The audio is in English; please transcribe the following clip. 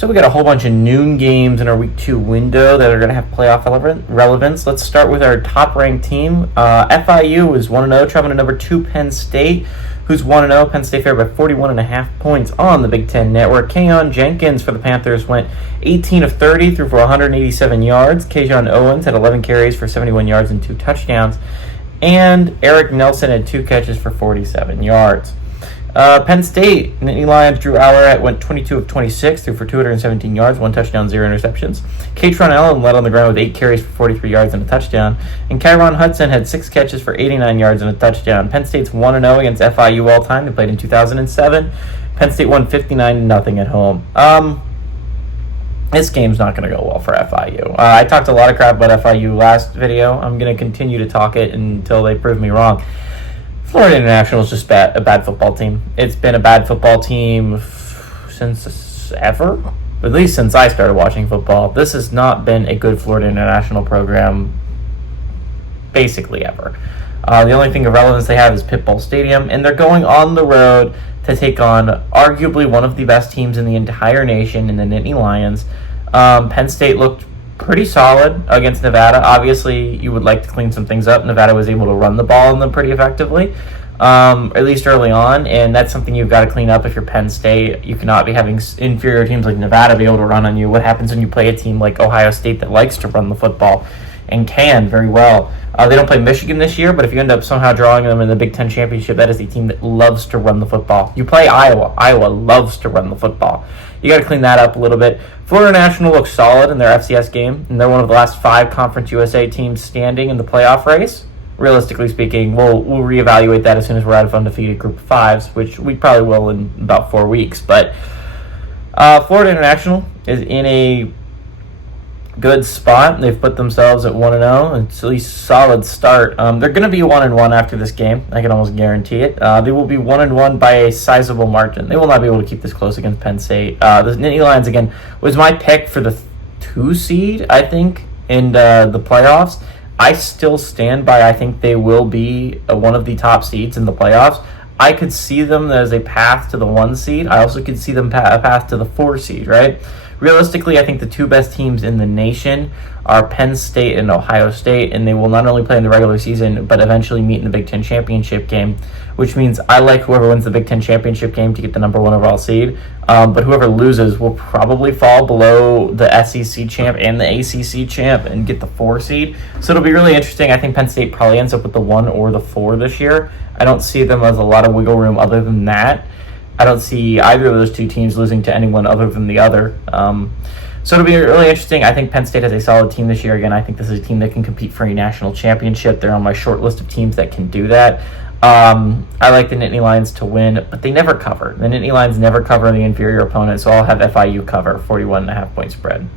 So we got a whole bunch of noon games in our Week 2 window that are going to have playoff relevance. Let's start with our top-ranked team. FIU is 1-0, traveling to number 2 Penn State, who's 1-0. Penn State favored by 41.5 points on the Big Ten Network. Keon Jenkins for the Panthers went 18 of 30, threw for 187 yards. Kajon Owens had 11 carries for 71 yards and 2 touchdowns. And Eric Nelson had 2 catches for 47 yards. Penn State, Nittany Lions, Drew Allerett went 22 of 26, threw for 217 yards, 1 touchdown, 0 interceptions. Katron Allen led on the ground with 8 carries for 43 yards and a touchdown. And Kyron Hudson had 6 catches for 89 yards and a touchdown. Penn State's 1-0 against FIU all time. They played in 2007. Penn State won 59-0 at home. This game's not going to go well for FIU. I talked a lot of crap about FIU last video. I'm going to continue to talk it until they prove me wrong. Florida International is just a bad football team. It's been a bad football team since ever, at least since I started watching football. This has not been a good Florida International program basically ever. The only thing of relevance they have is Pitbull Stadium, and they're going on the road to take on arguably one of the best teams in the entire nation in the Nittany Lions. Penn State looked pretty solid against Nevada. Obviously, you would like to clean some things up. Nevada was able to run the ball on them pretty effectively, at least early on, and that's something you've got to clean up if you're Penn State. You cannot be having inferior teams like Nevada be able to run on you. What happens when you play a team like Ohio State that likes to run the football and can very well? They don't play Michigan this year, but if you end up somehow drawing them in the Big Ten Championship, that is a team that loves to run the football. You play Iowa. Iowa loves to run the football. You got to clean that up a little bit. Florida National looks solid in their FCS game, and they're one of the last 5 Conference USA teams standing in the playoff race. Realistically speaking, we'll reevaluate that as soon as we're out of undefeated Group of 5s, which we probably will in about 4 weeks. But Florida International is in a good spot. They've put themselves at 1-0. It's at least a solid start. They're going to be 1-1 after this game. I can almost guarantee it. They will be 1-1 by a sizable margin. They will not be able to keep this close against Penn State. The Nittany Lions, again, was my pick for the 2 seed, I think, in the playoffs. I still stand by, I think they will be one of the top seeds in the playoffs. I could see them as a path to the 1 seed. I also could see them a path to the 4 seed, right? Realistically, I think the 2 best teams in the nation are Penn State and Ohio State, and they will not only play in the regular season, but eventually meet in the Big Ten Championship game, which means I like whoever wins the Big Ten Championship game to get the number 1 overall seed, but whoever loses will probably fall below the SEC champ and the ACC champ and get the 4 seed. So it'll be really interesting. I think Penn State probably ends up with the 1 or the 4 this year. I don't see them as a lot of wiggle room other than that. I don't see either of those 2 teams losing to anyone other than the other. So it'll be really interesting. I think Penn State has a solid team this year. Again, I think this is a team that can compete for a national championship. They're on my short list of teams that can do that. I like the Nittany Lions to win, but they never cover. The Nittany Lions never cover the inferior opponent, so I'll have FIU cover 41.5 point spread.